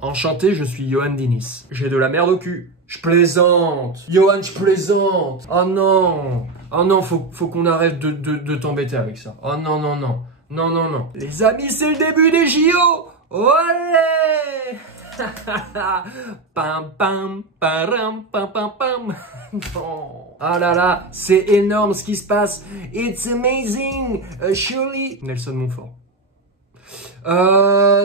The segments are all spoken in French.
Enchanté, je suis Johan Diniz. J'ai de la merde au cul. Je plaisante. Johan, je plaisante. Oh non. Oh non, faut qu'on arrête de t'embêter avec ça. Oh non, non, non. Non, non, non. Les amis, c'est le début des JO. Olé. Pam, pam, param, pam, pam, pam. Non. Ah là là, c'est énorme ce qui se passe. It's amazing. Surely. Nelson Montfort.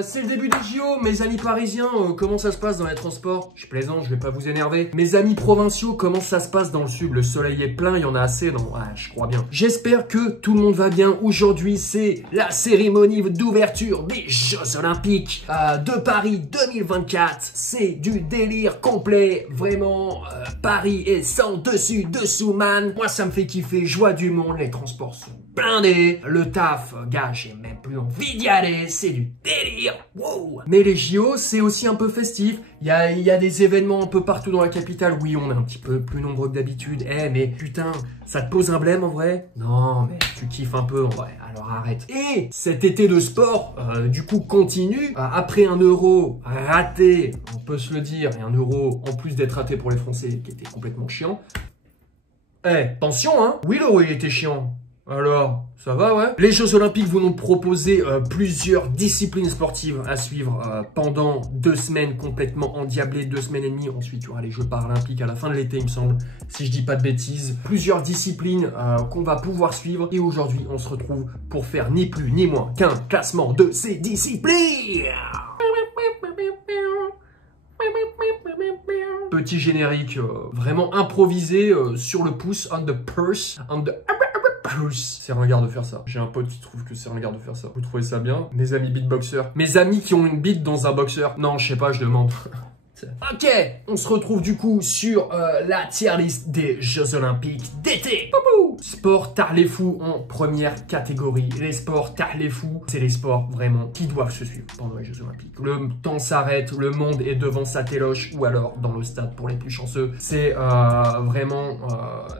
C'est le début des JO, mes amis parisiens, comment ça se passe dans les transports? Je plaisante, je vais pas vous énerver. Mes amis provinciaux, comment ça se passe dans le sud? Le soleil est plein, il y en a assez, non? Ouais, je crois bien. J'espère que tout le monde va bien. Aujourd'hui, c'est la cérémonie d'ouverture des Jeux Olympiques de Paris 2024. C'est du délire complet, vraiment. Paris est sans dessus dessous, man. Moi, ça me fait kiffer, joie du monde, les transports sont blindé, le taf, gars, j'ai même plus envie d'y aller, c'est du délire, wow. Mais les JO, c'est aussi un peu festif, il y a des événements un peu partout dans la capitale, oui, on est un petit peu plus nombreux que d'habitude, mais putain, ça te pose un blême en vrai? Non, mais tu kiffes un peu en vrai, alors arrête. Et cet été de sport, du coup, continue, après un euro raté, on peut se le dire, et un euro en plus d'être raté pour les Français, qui était complètement chiant. Attention, hein, oui, l'euro, il était chiant. Alors, ça va, ouais. Les Jeux Olympiques vont nous proposer plusieurs disciplines sportives à suivre pendant 2 semaines complètement endiablées, 2 semaines et demie. Ensuite, il y aura les Jeux Paralympiques à la fin de l'été, il me semble, si je dis pas de bêtises. Plusieurs disciplines qu'on va pouvoir suivre. Et aujourd'hui, on se retrouve pour faire ni plus ni moins qu'un classement de ces disciplines. Petit générique vraiment improvisé sur le pouce, on the purse, on the... C'est ringard de faire ça. J'ai un pote qui trouve que c'est ringard de faire ça. Vous trouvez ça bien? Mes amis beatboxers. Mes amis qui ont une beat dans un boxeur. Non, je sais pas, je demande. Ok, on se retrouve du coup sur la tier list des Jeux Olympiques d'été. Sport tarlé-fou en première catégorie. Les sports tarlé-fou, c'est les sports vraiment qui doivent se suivre pendant les Jeux Olympiques. Le temps s'arrête, le monde est devant sa téloche ou alors dans le stade pour les plus chanceux. C'est vraiment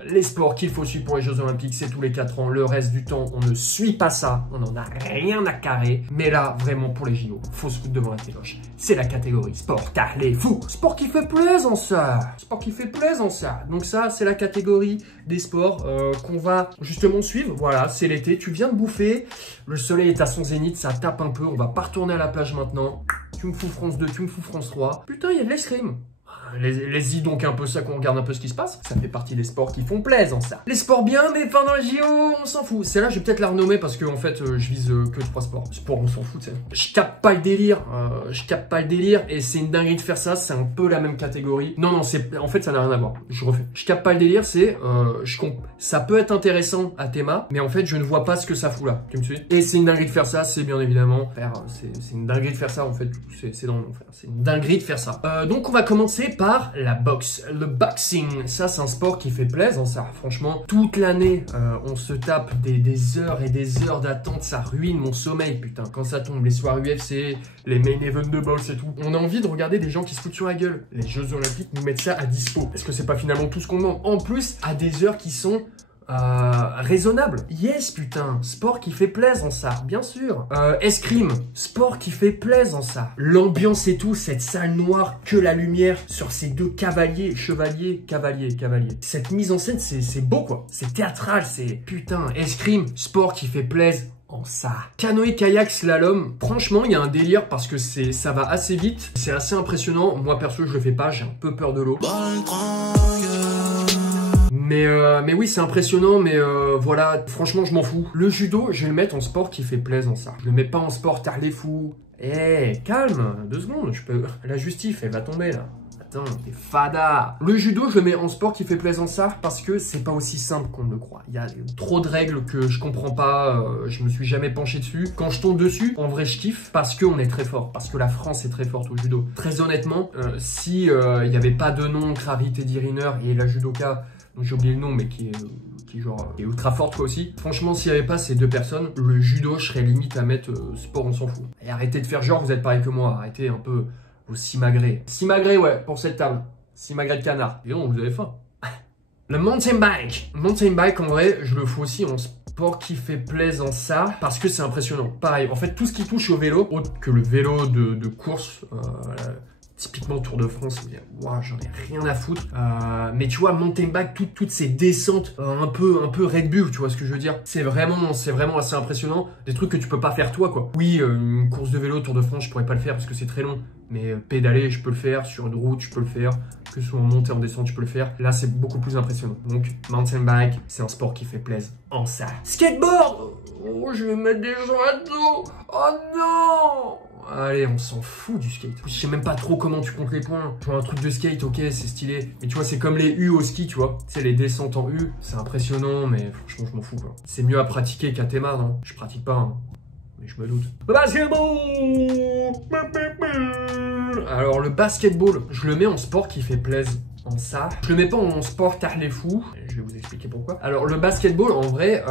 les sports qu'il faut suivre pour les Jeux Olympiques, c'est tous les 4 ans. Le reste du temps, on ne suit pas ça, on n'en a rien à carrer. Mais là, vraiment pour les JO, faut se foutre devant la téloche. C'est la catégorie sport tarlé-fou. Sport qui fait plaisir, ça. Sport qui fait plaisir, ça. Donc ça, c'est la catégorie des sports qu'on va justement suivre. Voilà, c'est l'été. Tu viens de bouffer. Le soleil est à son zénith. Ça tape un peu. On va pas retourner à la plage maintenant. Tu me fous France 2, tu me fous France 3. Putain, il y a de l'escrime. Les donc un peu ça, qu'on regarde un peu ce qui se passe. Ça fait partie des sports qui font plaisir, ça. Les sports bien, mais pendant les JO, on s'en fout. Celle-là, je vais peut-être la renommer parce que en fait, je vise que 3 sports. Sport, on s'en fout, tu sais. Je capte pas le délire. Je capte pas le délire et c'est une dinguerie de faire ça. C'est un peu la même catégorie. Non, non, c'est en fait, ça n'a rien à voir. Je refais. Je capte pas le délire, c'est ça peut être intéressant à Théma, mais en fait, je ne vois pas ce que ça fout là. Tu me suis? Et c'est une dinguerie de faire ça, c'est bien évidemment. C'est une dinguerie de faire ça, en fait. C'est dans le nom, frère. C'est une dinguerie de faire ça. Donc, on va commencer par la boxe. Le boxing, ça c'est un sport qui fait plaisir, ça. Franchement, toute l'année, on se tape des heures et des heures d'attente. Ça ruine mon sommeil, putain. Quand ça tombe, les soirs UFC, les main events de boxe et tout. On a envie de regarder des gens qui se foutent sur la gueule. Les Jeux Olympiques nous mettent ça à dispo. Est-ce que c'est pas finalement tout ce qu'on demande? En plus, à des heures qui sont raisonnable. Yes, putain. Sport qui fait plaisir en ça, bien sûr. Escrime. Sport qui fait plaisir en ça. L'ambiance et tout, cette salle noire, que la lumière sur ces 2 cavaliers, chevaliers, cavaliers. Cette mise en scène, c'est beau, quoi. C'est théâtral, c'est putain. Escrime. Sport qui fait plaisir en ça. Canoë, kayak, slalom. Franchement, il y a un délire parce que ça va assez vite. C'est assez impressionnant. Moi, perso, je le fais pas. J'ai un peu peur de l'eau. Mais oui, c'est impressionnant, mais voilà, franchement, je m'en fous. Le judo, je vais le mettre en sport qui fait plaisir en ça. Je le mets pas en sport tarlé-fou. Calme, 2 secondes, la justif, elle va tomber, là. Attends, t'es fada. Le judo, je le mets en sport qui fait plaisir en ça parce que c'est pas aussi simple qu'on le croit. Il y a trop de règles que je comprends pas, je me suis jamais penché dessus. Quand je tombe dessus, en vrai, je kiffe parce qu'on est très fort, parce que la France est très forte au judo. Très honnêtement, si il y avait pas de nom, Kravi, Teddy Riner et la judoka j'ai oublié le nom, mais qui est ultra forte toi aussi. Franchement, s'il n'y avait pas ces deux personnes, le judo, je serais limite à mettre sport, on s'en fout. Et arrêtez de faire genre, vous êtes pareil que moi, arrêtez un peu vos simagrées. Simagrées, ouais, pour cette table. Simagrées de canard. Et non, vous avez faim. Le mountain bike. Mountain bike, en vrai, je le fais aussi en sport qui fait plaisir en ça, parce que c'est impressionnant. Pareil, en fait, tout ce qui touche au vélo, autre que le vélo de course, typiquement Tour de France, wow, j'en ai rien à foutre. Mais tu vois, mountain bike, toutes ces descentes un peu Red Bull, tu vois ce que je veux dire. C'est vraiment assez impressionnant. Des trucs que tu peux pas faire toi, quoi. Oui, une course de vélo, Tour de France, je pourrais pas le faire parce que c'est très long. Mais pédaler, je peux le faire. Sur une route, je peux le faire. Que ce soit en montée, en descente, je peux le faire. Là, c'est beaucoup plus impressionnant. Donc, mountain bike, c'est un sport qui fait plaisir en ça. Skateboard! Oh, je vais mettre des gens à dos! Oh non! Allez, on s'en fout du skate. Je sais même pas trop comment tu comptes les points. Tu vois, un truc de skate, ok, c'est stylé. Mais tu vois, c'est comme les U au ski, tu vois. Tu sais, les descentes en U, c'est impressionnant, mais franchement, je m'en fous, quoi. C'est mieux à pratiquer qu'à Théma, non? Je pratique pas, hein. Mais je me doute. Basketball! Alors, le basketball, je le mets en sport qui fait plaisir. En ça. Je le mets pas en sport tard les fous. Je vais vous expliquer pourquoi. Alors le basketball, en vrai,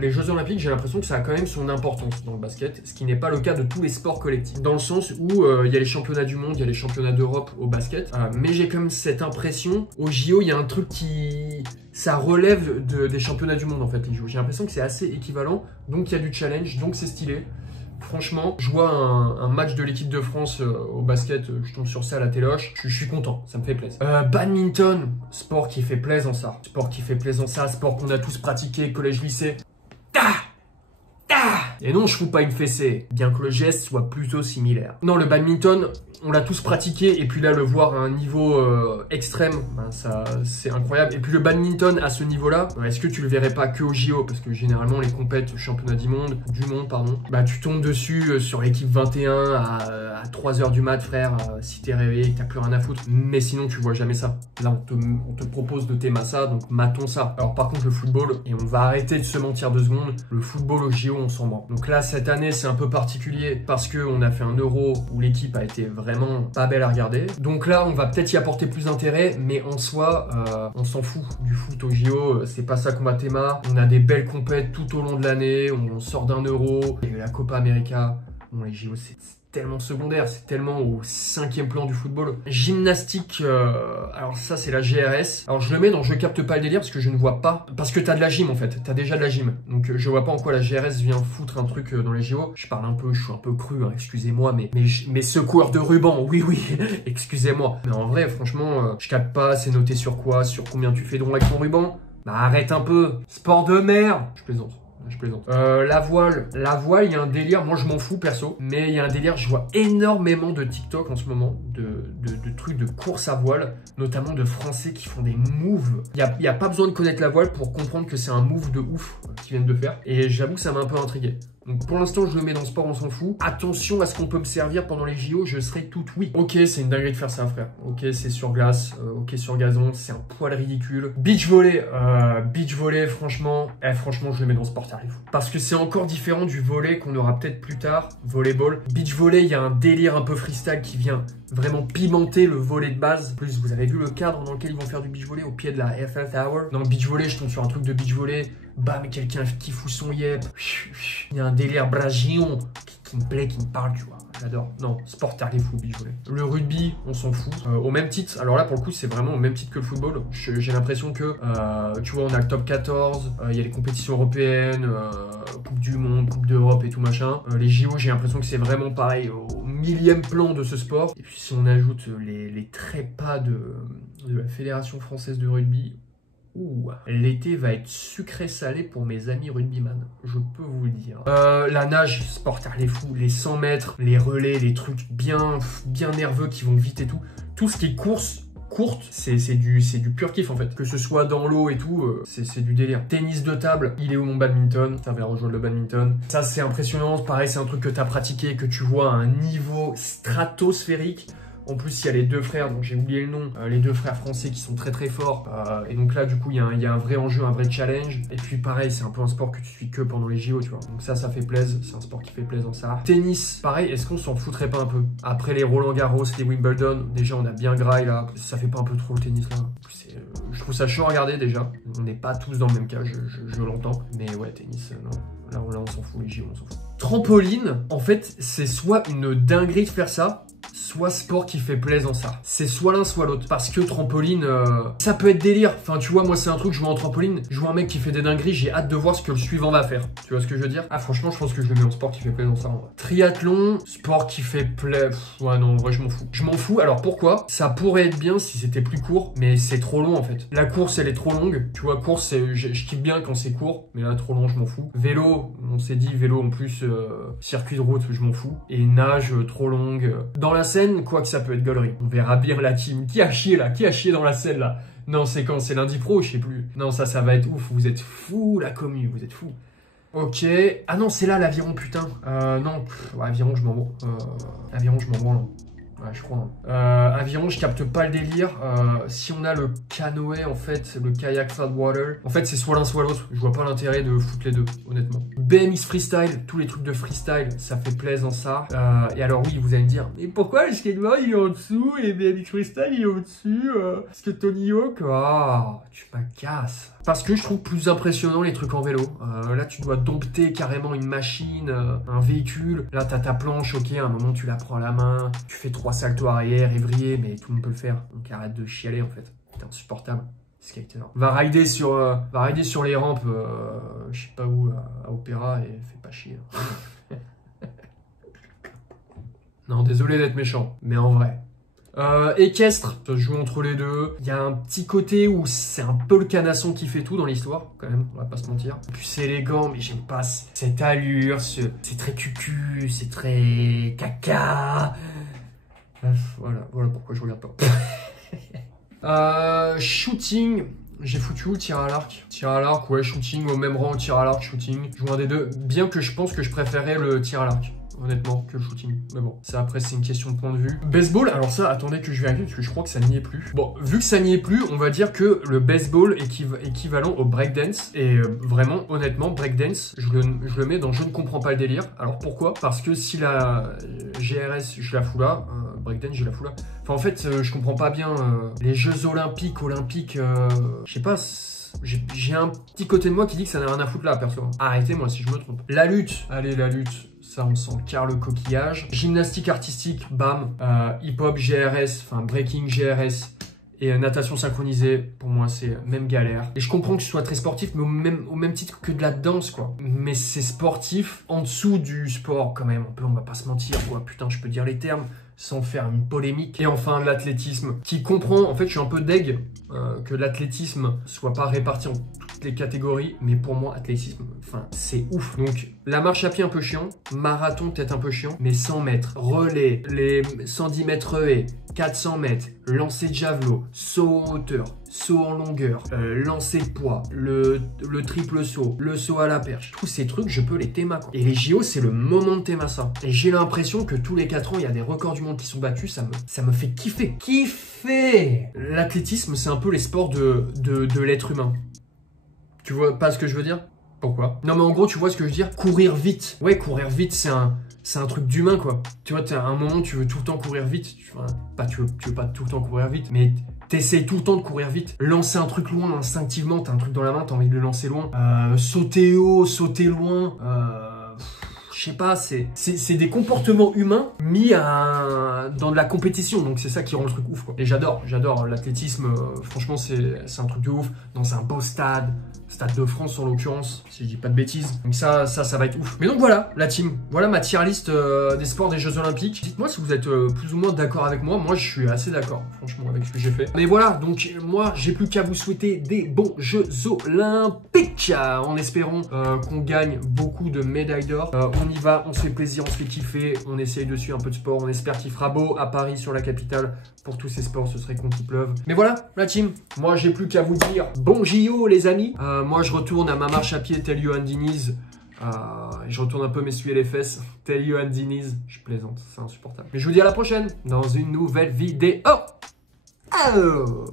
les Jeux Olympiques, j'ai l'impression que ça a quand même son importance dans le basket, ce qui n'est pas le cas de tous les sports collectifs. Dans le sens où il y a les championnats du monde, il y a les championnats d'Europe au basket, mais j'ai comme cette impression, au JO, il y a un truc qui... ça relève des championnats du monde en fait, les JO. J'ai l'impression que c'est assez équivalent, donc il y a du challenge, donc c'est stylé. Franchement, je vois un match de l'équipe de France au basket, je tombe sur ça à la téloche, je suis content, ça me fait plaisir. Badminton, sport qui fait plaisir en ça. Sport qui fait plaisir en ça, sport qu'on a tous pratiqué, collège-lycée. Et non, je fous pas une fessée, bien que le geste soit plutôt similaire. Non, le badminton, on l'a tous pratiqué, et puis là, le voir à un niveau extrême, ben, ça, c'est incroyable. Et puis le badminton à ce niveau-là, est-ce que tu le verrais pas que au JO? Parce que généralement, les compètes championnat du monde, pardon, bah tu tombes dessus sur l'équipe 21 à 3h du mat, frère, si t'es réveillé et que t'as plus rien à foutre. Mais sinon, tu vois jamais ça. Là, on te propose de t'aimer ça, donc matons ça. Alors par contre, le football, et on va arrêter de se mentir 2 secondes, le football au JO, on s'en branle. Donc là, cette année, c'est un peu particulier parce qu'on a fait un Euro où l'équipe a été vraiment pas belle à regarder. Donc là, on va peut-être y apporter plus d'intérêt, mais en soi, on s'en fout du foot au JO. C'est pas ça qu'on va théma. On a des belles compètes tout au long de l'année. On sort d'un Euro. Il y a eu la Copa América. Bon, les JO, c'est tellement secondaire, c'est tellement au 5e plan du football. Gymnastique, alors ça c'est la GRS. Alors je le mets dans je capte pas le délire parce que je ne vois pas, parce que t'as de la gym en fait, t'as déjà de la gym. Donc je vois pas en quoi la GRS vient foutre un truc dans les JO. Je parle un peu, je suis un peu cru, hein, excusez-moi, mais secoueur de ruban, oui, excusez-moi. Mais en vrai, franchement, je capte pas, c'est noté sur quoi, sur combien tu fais de rond avec ton ruban. Bah arrête un peu, sport de merde. Je plaisante. La voile, il y a un délire, moi je m'en fous perso, mais il y a un délire, je vois énormément de TikTok en ce moment, de trucs de course à voile, notamment de Français qui font des moves. Il y a pas besoin de connaître la voile pour comprendre que c'est un move de ouf qu'ils viennent de faire, et j'avoue que ça m'a un peu intrigué. Donc pour l'instant, je le mets dans le sport, on s'en fout. Attention à ce qu'on peut me servir pendant les JO, je serai tout oui. Ok, c'est une dinguerie de faire ça, frère. Ok, c'est sur glace, ok, sur gazon, c'est un poil ridicule. Beach volley, franchement, je le mets dans le sport tarif. Parce que c'est encore différent du volley qu'on aura peut-être plus tard, volleyball. Beach volley, il y a un délire un peu freestyle qui vient vraiment pimenter le volley de base. En plus, vous avez vu le cadre dans lequel ils vont faire du beach volley au pied de la Eiffel Tower. Dans le beach volley, je tombe sur un truc de beach volley. Bam, quelqu'un qui fout son yep. Il y a un délire brésilien qui me plaît, qui me parle, tu vois. J'adore. Non, sport tarif ou beach volley. Le rugby, on s'en fout. Au même titre, alors là, pour le coup, c'est vraiment au même titre que le football. J'ai l'impression que, tu vois, on a le top 14, il y a les compétitions européennes, Coupe du Monde, Coupe d'Europe et tout machin. Les JO, j'ai l'impression que c'est vraiment pareil, au 1000e plan de ce sport. Et puis, si on ajoute les trépas de la Fédération Française de Rugby, ouh, l'été va être sucré-salé pour mes amis rugbyman, je peux vous le dire. La nage, sport à les fous, les 100 mètres, les relais, les trucs bien nerveux qui vont vite et tout. Tout ce qui est courte, c'est du pur kiff en fait. Que ce soit dans l'eau et tout, c'est du délire. Tennis de table, il est où mon badminton? Ça va rejoindre le badminton. Ça c'est impressionnant, pareil c'est un truc que tu as pratiqué, que tu vois à un niveau stratosphérique. En plus, il y a les deux frères, donc j'ai oublié le nom, les deux frères français qui sont très très forts. Et donc là, du coup, il y a un vrai enjeu, un vrai challenge. Et puis pareil, c'est un peu un sport que tu suis que pendant les JO, tu vois. Donc ça fait plaisir. C'est un sport qui fait plaisir dans ça. Tennis, pareil, est-ce qu'on s'en foutrait pas un peu? Après les Roland Garros, les Wimbledon, déjà on a bien graille là. Ça fait pas un peu trop le tennis là? Je trouve ça chaud à regarder déjà. On n'est pas tous dans le même cas, je l'entends. Mais ouais, tennis, non. Là, on s'en fout, les JO, on s'en fout. Trampoline, en fait, c'est soit une dinguerie de faire ça, soit sport qui fait plaisir en ça. C'est soit l'un, soit l'autre. Parce que trampoline, ça peut être délire. Enfin, tu vois, moi, c'est un truc, je vois en trampoline, je vois un mec qui fait des dingueries, j'ai hâte de voir ce que le suivant va faire. Tu vois ce que je veux dire? Ah, franchement, je pense que je le mets en sport qui fait plaisir en ça. En vrai. Triathlon, sport qui fait plaisir. Ouais, non, en vrai, je m'en fous. Je m'en fous. Alors, pourquoi? Ça pourrait être bien si c'était plus court, mais c'est trop long, en fait. La course, elle est trop longue. Tu vois, course, je kiffe bien quand c'est court, mais là, trop long, je m'en fous. Vélo, on s'est dit, vélo, en plus, circuit de route, je m'en fous. Et nage, trop longue. Dans la Seine, quoi que ça peut être gaulerie. On verra bien la team. Qui a chié là? Qui a chié dans la Seine là? Non, c'est quand? C'est lundi pro, je sais plus. Non, ça va être ouf. Vous êtes fous, la commu, vous êtes fous. Ok. Ah non, c'est là l'aviron, putain. Non, ouais, aviron, je m'en branle. Aviron, je m'en branle. Ouais, je crois. Aviron, je capte pas le délire. Si on a le canoë, en fait, le kayak Flatwater, en fait, c'est soit l'un, soit l'autre. Je vois pas l'intérêt de foutre les deux, honnêtement. BMX freestyle, tous les trucs de freestyle, ça fait plaisir en ça. Et alors, oui, vous allez me dire, mais pourquoi le skateboard il est en dessous et BMX freestyle il est au-dessus? Parce que Tony Hawk, tu m'agacces. Parce que je trouve plus impressionnant les trucs en vélo. Là, tu dois dompter carrément une machine, un véhicule. Là, t'as ta planche, ok, à un moment, tu la prends à la main. Tu fais 3 saltos arrière, évrier, mais tout le monde peut le faire. Donc arrête de chialer, en fait. C'est insupportable. Skater. Va rider sur les rampes, je sais pas où, à Opéra, et fais pas chier. Non, désolé d'être méchant, mais en vrai. Équestre, ça se joue entre les deux. Il y a un petit côté où c'est un peu le canasson qui fait tout dans l'histoire, quand même, on va pas se mentir. Et puis c'est élégant, mais j'aime pas cette allure, c'est très cucu, c'est très caca. Voilà pourquoi je regarde pas. Shooting, j'ai foutu où le tir à l'arc? Tir à l'arc, ouais, shooting, au même rang, tir à l'arc, shooting. Je joue un des deux, bien que je pense que je préférais le tir à l'arc. Honnêtement, que le shooting. Mais bon, ça après c'est une question de point de vue. Baseball, alors ça, attendez que je vérifie parce que je crois que ça n'y est plus. Bon, vu que ça n'y est plus, on va dire que le baseball est équivalent au breakdance. Et vraiment, honnêtement, breakdance, je le mets dans je ne comprends pas le délire. Alors pourquoi? Parce que si la GRS, je la fous là, breakdance, je la fous là. Enfin en fait, je comprends pas bien les Jeux Olympiques, je sais pas... J'ai un petit côté de moi qui dit que ça n'a rien à foutre là, perso. Arrêtez-moi si je me trompe. La lutte, allez, la lutte, ça on s'en carre le coquillage. Gymnastique artistique, bam. Hip-hop GRS, enfin breaking GRS et natation synchronisée, pour moi c'est même galère. Et je comprends que ce soit très sportif, mais au même titre que de la danse, quoi. Mais c'est sportif en dessous du sport, quand même. On va pas se mentir, quoi. Putain, je peux dire les termes sans faire une polémique. Et enfin, l'athlétisme, qui comprend, en fait, je suis un peu deg que l'athlétisme soit pas réparti en toutes les catégories, mais pour moi, athlétisme, enfin, c'est ouf. Donc, la marche à pied un peu chiant, marathon peut-être un peu chiant, mais 100 mètres, relais, les 110 mètres haies, 400 mètres, lancer de javelot, saut en hauteur, saut en longueur, lancer de poids, le triple saut, le saut à la perche. Tous ces trucs, je peux les thémas, quoi. Et les JO, c'est le moment de théma ça. Et j'ai l'impression que tous les 4 ans, il y a des records du monde qui sont battus, ça me fait kiffer. Kiffer! L'athlétisme, c'est un peu les sports de l'être humain. Tu vois pas ce que je veux dire? Pourquoi? Non mais en gros, tu vois ce que je veux dire? Courir vite. Ouais, courir vite, c'est un truc d'humain, quoi. Tu vois, à un moment, tu veux tout le temps courir vite. Tu veux pas tout le temps courir vite, mais t'essayes tout le temps de courir vite. Lancer un truc loin, instinctivement, t'as un truc dans la main, t'as envie de le lancer loin. Sauter haut, sauter loin. Je sais pas, c'est des comportements humains mis dans de la compétition. Donc c'est ça qui rend le truc ouf, quoi. Et j'adore l'athlétisme. Franchement, c'est un truc de ouf. Dans un beau stade de France en l'occurrence, si je dis pas de bêtises. Donc ça va être ouf. Mais donc voilà, la team. Voilà ma tier list des sports des Jeux Olympiques. Dites-moi si vous êtes plus ou moins d'accord avec moi. Moi, je suis assez d'accord, franchement, avec ce que j'ai fait. Mais voilà, donc moi, j'ai plus qu'à vous souhaiter des bons Jeux Olympiques, en espérant qu'on gagne beaucoup de médailles d'or. On y va, on se fait plaisir, on se fait kiffer, on essaye de suivre un peu de sport. On espère qu'il fera beau à Paris, sur la capitale. Pour tous ces sports, ce serait con qu'il pleuve. Mais voilà, la team. Moi, j'ai plus qu'à vous dire bon JO, les amis. Moi, je retourne à ma marche à pied tel Johan Diniz. Et je retourne un peu m'essuyer les fesses. Tell you Andy knees. Je plaisante, c'est insupportable. Mais je vous dis à la prochaine dans une nouvelle vidéo. Oh